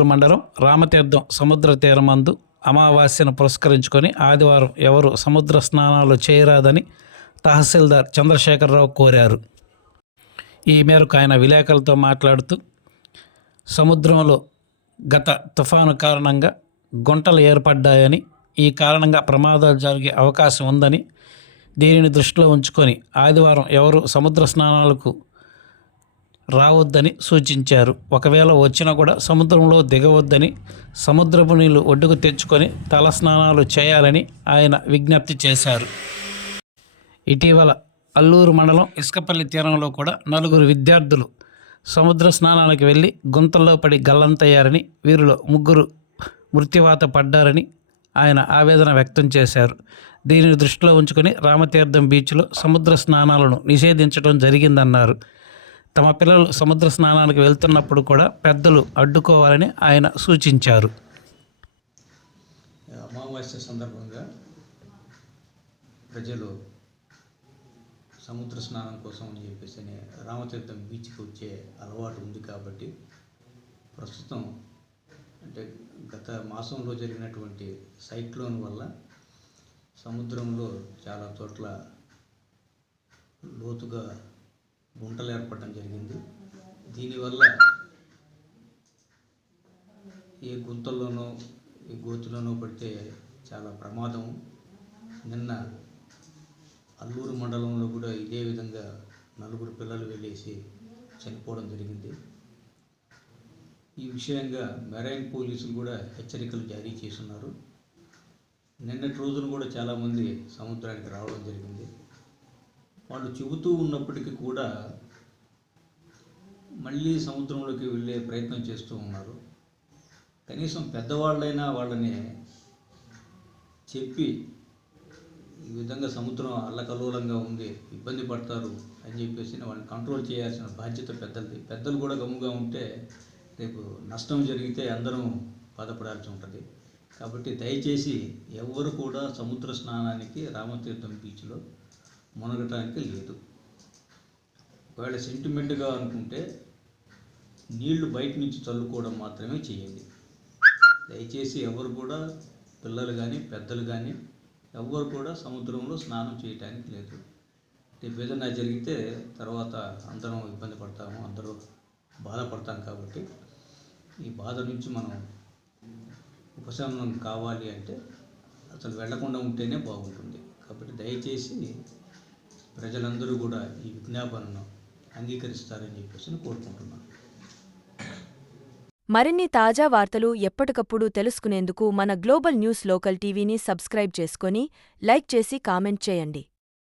అల్లూరు మండలం రామతీర్థం సముద్ర తీరమందు అమావాస్యను పురస్కరించుకొని ఆదివారం ఎవరు సముద్ర స్నానాలు చేయరాదని తహసీల్దార్ చంద్రశేఖరరావు కోరారు. ఈ మేరకు ఆయన విలేకరులతో మాట్లాడుతూ సముద్రంలో గత తుఫాను కారణంగా గుంటలు ఏర్పడ్డాయని, ఈ కారణంగా ప్రమాదాలు జరిగే అవకాశం ఉందని, దీనిని దృష్టిలో ఉంచుకొని ఆదివారం ఎవరు సముద్ర స్నానాలకు రావద్దని సూచించారు. ఒకవేళ వచ్చినా కూడా సముద్రంలో దిగవద్దని, సముద్రపు నీళ్లు ఒడ్డుకు తెచ్చుకొని తల స్నానాలు చేయాలని ఆయన విజ్ఞప్తి చేశారు. ఇటీవల అల్లూరు మండలం ఇసుకపల్లి తీరంలో కూడా 4 విద్యార్థులు సముద్ర స్నానాలకు వెళ్ళి గుంతల్లో పడి గల్లంతయ్యారని, వీరిలో 3 మృత్యువాత పడ్డారని ఆయన ఆవేదన వ్యక్తం చేశారు. దీనిని దృష్టిలో ఉంచుకొని రామతీర్థం బీచ్లో సముద్ర స్నానాలను నిషేధించడం జరిగిందన్నారు. తమ పిల్లలు సముద్ర స్నానానికి వెళ్తున్నప్పుడు కూడా పెద్దలు అడ్డుకోవాలని ఆయన సూచించారు. అమావాస్య సందర్భంగా ప్రజలు సముద్ర స్నానం కోసం అని చెప్పేసి రామతీర్థం బీచ్కి వచ్చే అలవాటు ఉంది కాబట్టి ప్రస్తుతం అంటే గత మాసంలో జరిగినటువంటి సైక్లోన్ వల్ల సముద్రంలో చాలా చోట్ల లోతుగా గుంటలు ఏర్పడడం జరిగింది. దీనివల్ల ఏ గుంతల్లోనో ఈ గోతులోనో పడితే చాలా ప్రమాదం. నిన్న అల్లూరు మండలంలో కూడా ఇదే విధంగా 4 పిల్లలు వెళ్ళేసి చనిపోవడం జరిగింది. ఈ విషయంగా మెరైన్ పోలీసులు కూడా హెచ్చరికలు జారీ చేస్తున్నారు. నిన్నటి రోజున కూడా చాలామంది సముద్రానికి రావడం జరిగింది. వాళ్ళు చెబుతూ ఉన్నప్పటికీ కూడా మళ్ళీ సముద్రంలోకి వెళ్ళే ప్రయత్నం చేస్తూ ఉన్నారు. కనీసం పెద్దవాళ్ళైనా వాళ్ళని చెప్పి ఈ విధంగా సముద్రం అల్లకల్లోలంగా ఉంది, ఇబ్బంది పడతారు అని చెప్పేసి వాళ్ళని కంట్రోల్ చేయాల్సిన బాధ్యత పెద్దలది. పెద్దలు కూడా గమ్ముగా ఉంటే రేపు నష్టం జరిగితే అందరం బాధపడాల్సి ఉంటుంది. కాబట్టి దయచేసి ఎవరు కూడా సముద్ర స్నానానికి రామతీర్థం బీచ్లో మునగటానికి లేదు. ఒకవేళ సెంటిమెంట్గా అనుకుంటే నీళ్లు బయట నుంచి చల్లుకోవడం మాత్రమే చేయండి. దయచేసి ఎవరు కూడా పిల్లలు కానీ పెద్దలు కానీ ఎవరు కూడా సముద్రంలో స్నానం చేయటానికి లేదు. రేపు ఏదైనా జరిగితే తర్వాత అందరం ఇబ్బంది పడతాము, అందరూ బాధపడతాం. కాబట్టి ఈ బాధ నుంచి మనం ఉపశమనం కావాలి అంటే అసలు వెళ్లకుండా ఉంటేనే బాగుంటుంది. కాబట్టి దయచేసి ప్రజలందరూ కూడా ఈ విజ్ఞాపనను అంగీకరిస్తారని చెప్పేసి కోరుకుంటున్నాను. మరిన్ని తాజా వార్తలు ఎప్పటికప్పుడు తెలుసుకునేందుకు మన గ్లోబల్ న్యూస్ లోకల్ టీవీని సబ్స్క్రైబ్ చేసుకొని లైక్ చేసి కామెంట్ చేయండి.